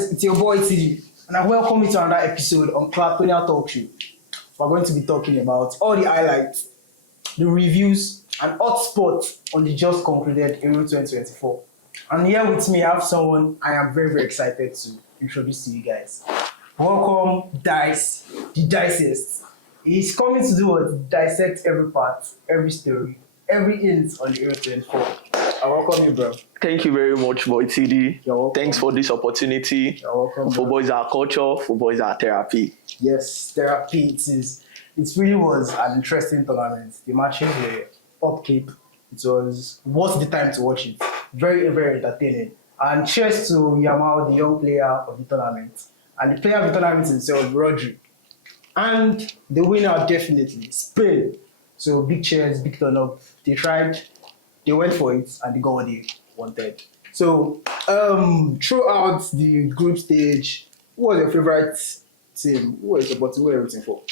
guys, it's your boy TD, and I welcome you to another episode on Claptonia Talk Show. We're going to be talking about all the highlights, the reviews, and hot spots on the just concluded EURO2024. And here with me, I have someone I am very, very excited to introduce to you guys. Welcome, Dice, the Dicest. He's coming to do what? Dissect every part, every story, every hint on the EURO2024. I welcome you, bro. Thank you very much, boy TD. You're welcome. Thanks for this opportunity. You're welcome. Football is our culture, football is our therapy. Yes, therapy it is. It really was an interesting tournament. The matches were upkeep. It was worth the time to watch it. Very, very entertaining. And cheers to Yamal, the young player of the tournament. And the player of the tournament himself, Rodri. And the winner, definitely, Spain. So big cheers, big turn up. They tried, they went for it, and they got what they wanted. So throughout the group stage, who was your favorite team? Who was your supporting? Who were you rooting for?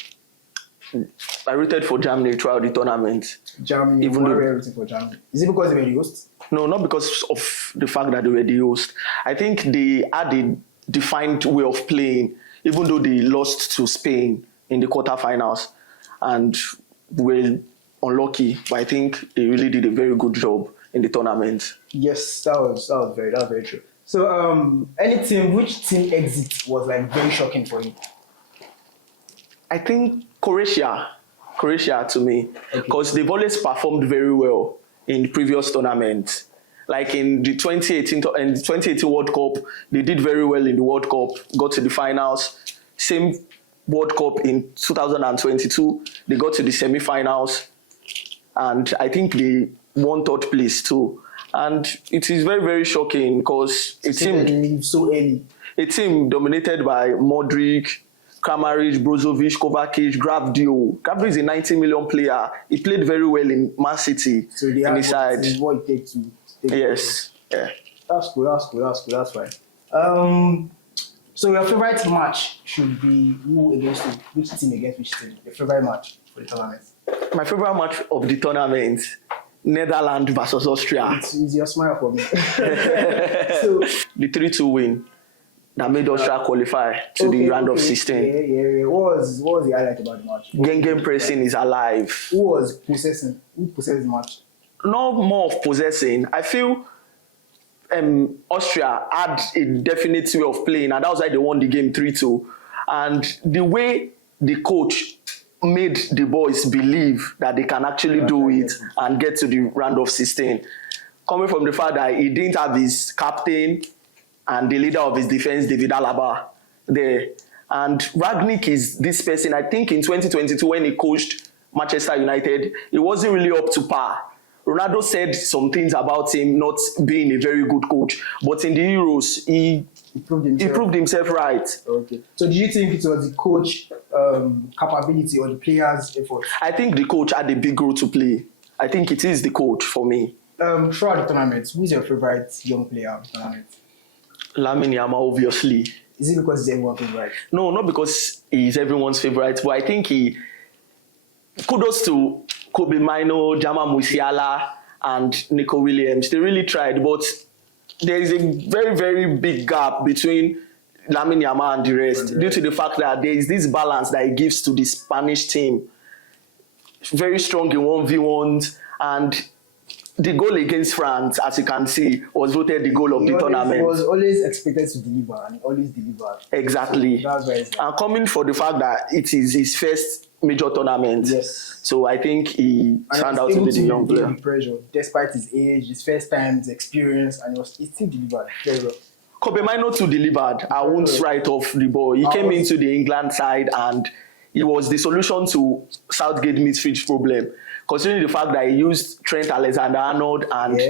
I rooted for Germany throughout the tournament. Germany, even why though, were you rooting for Germany? Is it because they were the host? No, not because of the fact that they were the host. I think they had a defined way of playing, even though they lost to Spain in the quarterfinals and were unlucky. But I think they really did a very good job in the tournament. Yes, that was very true. So, which team exit was like very shocking for you? I think Croatia to me, because they've always performed very well in the previous tournaments. Like in the 2018 World Cup, they did very well in the World Cup, got to the finals. Same World Cup in 2022, they got to the semi-finals, and I think they won third place too. And it is very, very shocking because a team dominated by Modric, Kramaric, Brozovic, Kovacic, Gravdio is a 90 million player. He played very well in Man City. So they have side. What it takes to take Yes. Yeah. That's cool. That's fine. So your favorite match should be who against who? Which team against which team? Your favorite match for the tournament? My favorite match of the tournament, Netherlands versus Austria. It's your smile for me. So the 3-2 win that made Austria qualify to the round of 16. Yeah. What was the highlight about the match? Game pressing is alive. Who was possessing? Who possessed the match? No more of possessing. I feel Austria had a definite way of playing, and that was why they won the game 3-2. And the way the coach made the boys believe that they can actually do it and get to the round of 16. Coming from the fact that he didn't have his captain and the leader of his defense, David Alaba, there. And Rangnick is this person, I think in 2022 when he coached Manchester United, he wasn't really up to par. Ronaldo said some things about him not being a very good coach, but in the Euros, he proved himself right. Okay. So do you think it was the coach capability or the players' effort? I think the coach had a big role to play. I think it is the coach for me. Throughout the tournament, who's your favorite young player of the tournament? Lamine Yamal, obviously. Is it because he's everyone's favorite? No, not because he's everyone's favorite, but I think kudos to Kobe Mino, Jamal Musiala, and Nico Williams. They really tried, but there is a very, very big gap between Lamine Yamal and the rest due to the fact that there is this balance that he gives to the Spanish team. Very strong in 1v1s, and the goal against France, as you can see, was voted the goal of the tournament. He was always expected to deliver, and he always delivered. Exactly. So that's why and coming for the fact that it is his first major tournament. Yes. So I think he turned out to be the young player. Pressure, despite his age, his first time, his experience, and he still delivered very well. Kobe Mino too delivered. I won't write off the ball. He came into the England side and he was the solution to Southgate midfield problem, considering the fact that he used Trent Alexander-Arnold and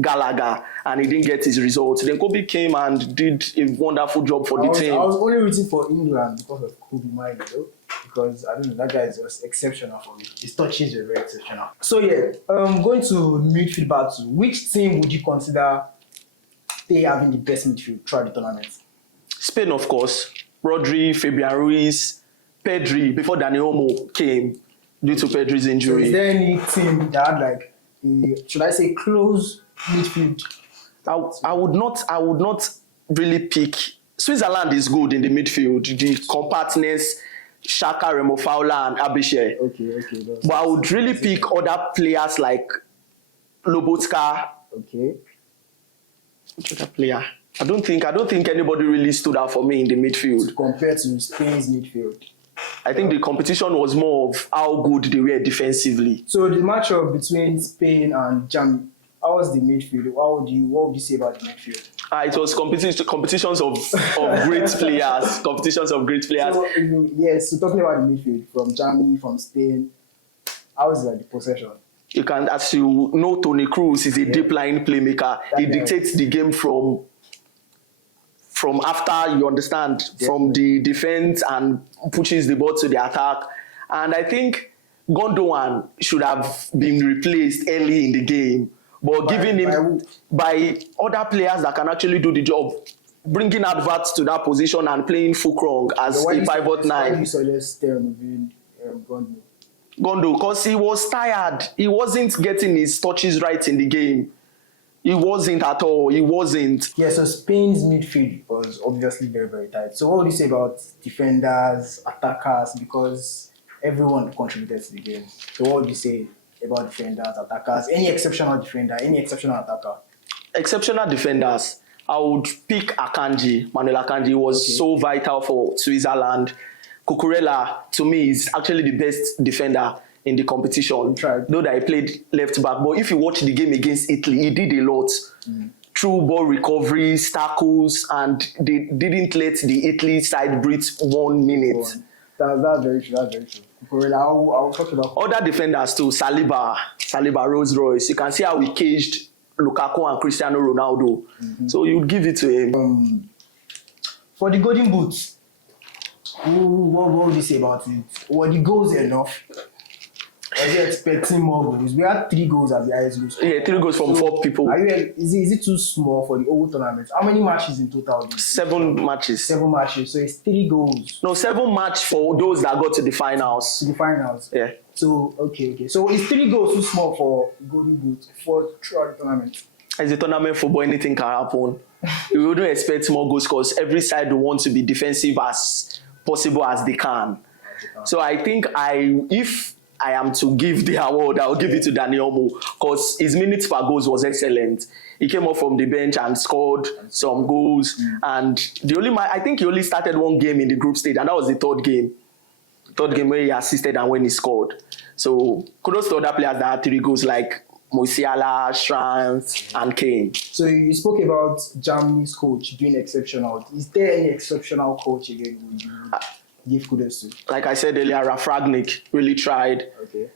Gallagher, and he didn't get his results. Then Kobe came and did a wonderful job for the team. I was only rooting for England because of Kobe Mino, though. Because I don't know, that guy is just exceptional for me. His touches were very exceptional. So going to midfield battle, which team would you consider they having the best midfield throughout the tournament? Spain, of course. Rodri, Fabian Ruiz, Pedri, before Dani Olmo came due to Pedri's injury. So is there any team that had like should I say close midfield? I would not really pick Switzerland is good in the midfield. The compactness, Xhaka, Remo Fowler, and Abishe. Okay. But I would really pick other players like Lobotka. Okay. Which other player? I don't think anybody really stood out for me in the midfield. Compared to Spain's midfield. I think the competition was more of how good they were defensively. So the matchup between Spain and Germany, how was the midfield? What would you say about the midfield? It was competitions of great players. Competitions of great players. So talking about the midfield from Germany, from Spain, how is the possession? You can, as you know, Toni Kroos is a deep line playmaker. He dictates the game from after, you understand, from the defense and pushes the ball to the attack. And I think Gundogan should have been replaced early in the game, but given him by other players that can actually do the job, bringing Adverts to that position and playing Fulkrong as a pivot nine. Why you suggest Gundogan? Gondo, because he was tired. He wasn't getting his touches right in the game. He wasn't at all. He wasn't. Yeah, so Spain's midfield was obviously very, very tight. So what would you say about defenders, attackers? Because everyone contributed to the game. So what would you say about defenders, attackers? Any exceptional defender, any exceptional attacker? Exceptional defenders. I would pick Akanji. Manuel Akanji was so vital for Switzerland. Cucurella, to me, is actually the best defender in the competition. Though that he played left back. But if you watch the game against Italy, he did a lot. Through ball recoveries, tackles, and they didn't let the Italy side breathe 1 minute. That's very true. Cucurella, I'll talk about other defenders too. Saliba, Rolls Royce. You can see how he caged Lukaku and Cristiano Ronaldo. So you would give it to him. For the Golden Boot, what would you say about it? Were the goals enough? Are you expecting more goals? We had 3 goals as the highest goals. Yeah, 3 goals from 4 people. Is it too small for the whole tournament? How many matches in total? 7 matches. 7 matches. So it's 3 goals. No, 7 matches for those that got to the finals. Yeah. So okay. So is 3 goals too small for Golden Boot for throughout the tournament? As a tournament football, anything can happen. We wouldn't expect more goals because every side will want to be defensive as possible as they can. So I think if I am to give the award, I'll give it to Daniel Mo because his minutes per goals was excellent. He came up from the bench and scored some goals. And I think he only started 1 game in the group stage, and that was the 3rd game. 3rd game where he assisted and when he scored. So kudos to other players that had 3 goals like Musiala, Schranz, and Kane. So you spoke about Germany's coach being exceptional. Is there any exceptional coach again would you give kudos to? Like I said earlier, Rafragnik really tried. Okay.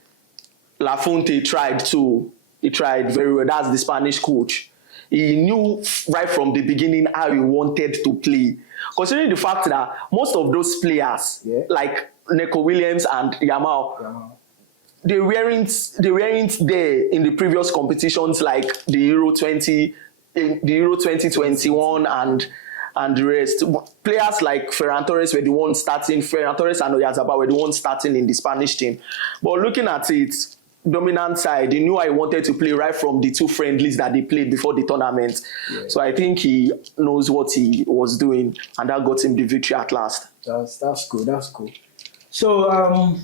Lafonte tried too. He tried very well. That's the Spanish coach. He knew right from the beginning how he wanted to play. Considering the fact that most of those players, like Neco Williams and Yamal, they weren't there in the previous competitions like the EURO2021 and the rest. Players like Ferran Torres were the ones starting. Ferran Torres and Oyarzabal were the ones starting in the Spanish team. But looking at it, dominant side, he knew I wanted to play right from the 2 friendlies that they played before the tournament. Yeah. So I think he knows what he was doing, and that got him the victory at last. That's cool. So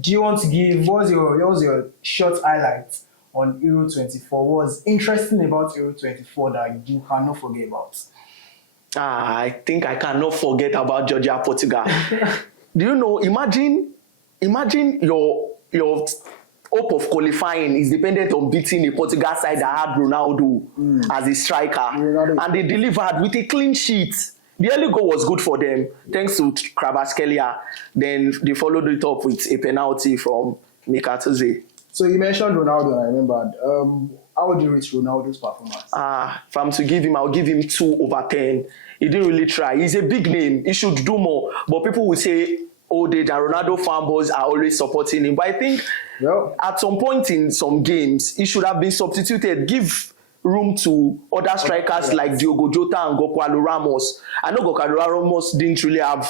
do you want to give what was your short highlight on Euro 24? What was interesting about Euro 24 that you cannot forget about? I think I cannot forget about Georgia, Portugal. Do you know? Imagine your hope of qualifying is dependent on beating a Portugal side that had Ronaldo as a striker, and they delivered with a clean sheet. The early goal was good for them, thanks to Kvaratskhelia. Then they followed it up with a penalty from Mikatose. So you mentioned Ronaldo, and I remembered. How would you rate Ronaldo's performance? If I'm to give him, I'll give him 2/10. He didn't really try. He's a big name. He should do more. But people will say, the Ronaldo fanboys are always supporting him. But I think at some point in some games, he should have been substituted. Give room to other strikers like Diogo Jota and Gonçalo Ramos. I know Gonçalo Ramos didn't really have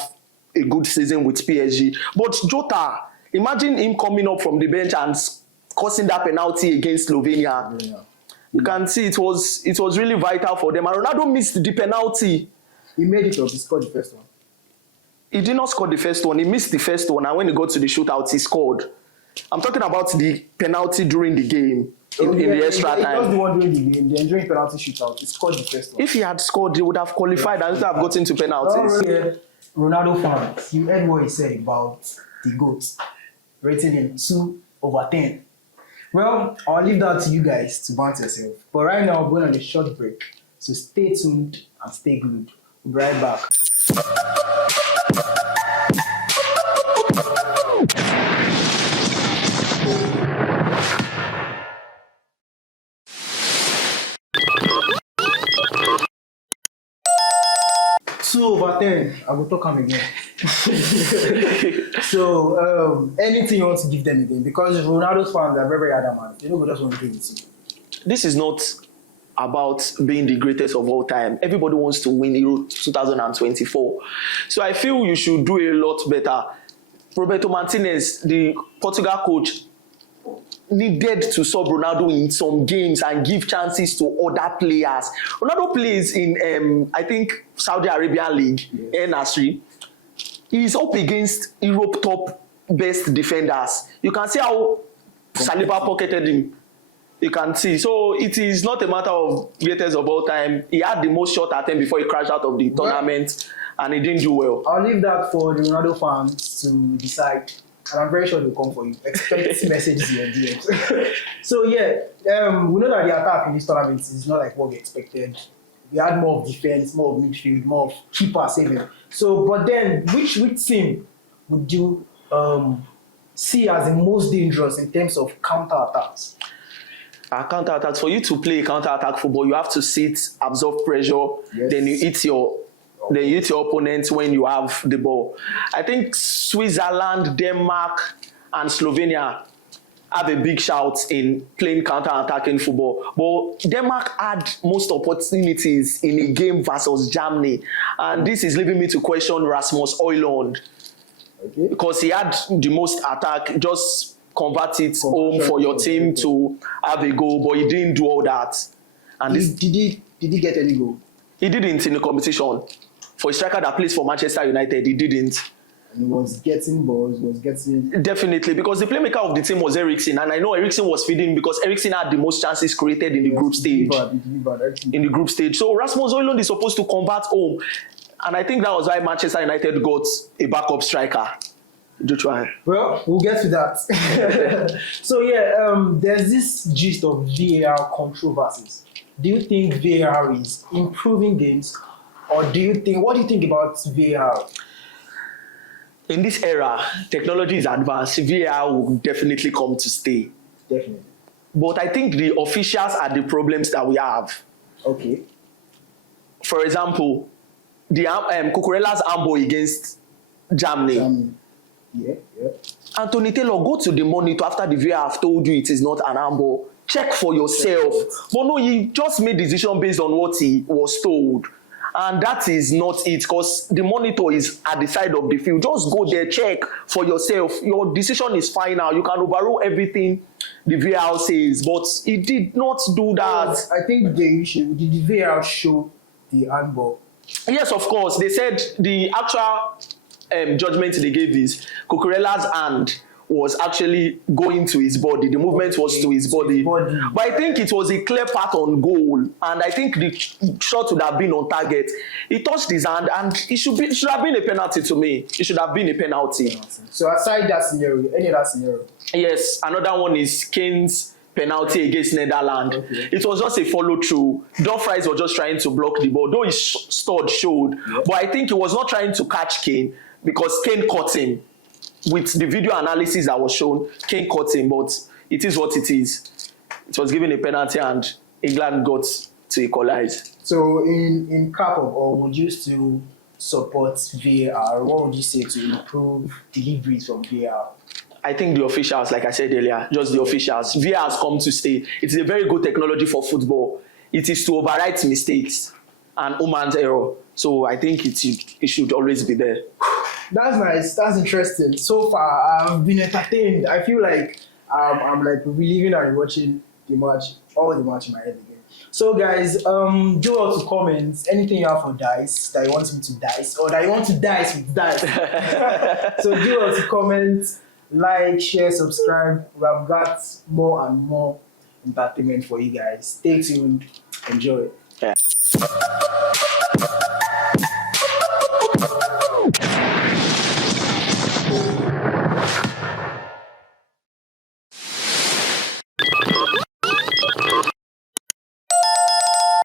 a good season with PSG. But Jota, imagine him coming up from the bench and causing that penalty against Slovenia. You can see it was really vital for them. And Ronaldo missed the penalty. He made it up. He scored the first one. He did not score the first one. He missed the first one, and when he got to the shootout, he scored. I'm talking about the penalty during the game in the extra time. He was the one during the game. Then during penalty shootout, he scored the first one. If he had scored, he would have qualified and have gotten to penalties. Ronaldo fans, you heard what he said about the GOAT, rating him 2/10. Well, I'll leave that to you guys to bounce yourself. But right now, we're going on a short break. So stay tuned and stay glued. We'll be right back. Two over 10. I will talk him again. So, anything you want to give them again? Because Ronaldo's fans are very, very adamant. They don't just want to give it to you. This is not about being the greatest of all time. Everybody wants to win Euro 2024. So I feel you should do a lot better. Roberto Martinez, the Portugal coach, needed to sub Ronaldo in some games and give chances to other players. Ronaldo plays in, I think, Saudi Arabian League, El Nasri. He's up against Europe top best defenders. You can see how Saliba pocketed him. You can see. So it is not a matter of greatest of all time. He had the most shot attempt before he crashed out of the tournament, and he didn't do well. I'll leave that for the Ronaldo fans to decide. And I'm very sure they'll come for you. Expect messages in your DMs. So yeah, we know that the attack in this tournament is not like what we expected. We had more of defense, more of midfield, more of keeper saving. So, but then, which team would you see as the most dangerous in terms of counter-attacks? Counter-attacks. For you to play counter-attack football, you have to sit, absorb pressure, then you hit your opponent when you have the ball. I think Switzerland, Denmark, and Slovenia have a big shout in playing counter-attacking football. But Denmark had most opportunities in a game versus Germany. And this is leaving me to question Rasmus Højlund. Okay. Because he had the most attack, just convert it home for your team to have a goal, but he didn't do all that. And did he get any goal? He didn't in the competition. For a striker that plays for Manchester United, he didn't. And he was getting balls, Definitely, because the playmaker of the team was Eriksen, and I know Eriksen was feeding because Eriksen had the most chances created in the group stage. In the group stage. So Rasmus Højlund is supposed to convert home. And I think that was why Manchester United got a backup striker. Well, we'll get to that. So yeah, there's this gist of VAR controversies. Do you think VAR is improving games, or what do you think about VAR? In this era, technology is advanced. VAR will definitely come to stay. Definitely. But I think the officials are the problems that we have. Okay. For example, the Cucurella's ambo against Germany. Yeah. Anthony Taylor, go to the monitor after the VAR have told you it is not an ambo. Check for yourself. But no, he just made decision based on what he was told. And that is not it, because the monitor is at the side of the field. Just go there, check for yourself. Your decision is final. You can overrule everything the VAR says, but he did not do that. I think did the VAR show the handball? Yes, of course. They said the actual judgment they gave is Cucurella's hand was actually going to his body. The movement was to his body. But I think it was a clear path on goal. And I think the shot would have been on target. He touched his hand, and it should have been a penalty to me. It should have been a penalty. So aside that scenario, any other scenario? Yes, another one is Kane's penalty against Netherlands. Okay. It was just a follow-through. Dumfries was just trying to block the ball, though his stud showed. Yeah. But I think he was not trying to catch Kane because Kane caught him. With the video analysis that was shown, Kane caught him, but it is what it is. It was given a penalty and England got to equalize. So in cap of all, would you still support VAR? What would you say to improve deliveries from VAR? I think the officials, like I said earlier, just the officials. VAR has come to stay. It's a very good technology for football. It is to overwrite mistakes and human error. So I think it should always be there. That's nice. That's interesting. So far, I've been entertained. I feel like I'm like reliving and watching all the match in my head again. So guys, do well to comment anything you have for dice that you want me to dice or that you want to dice with dice. So do well to comment, like, share, subscribe. We have got more and more entertainment for you guys. Stay tuned. Enjoy. Yeah.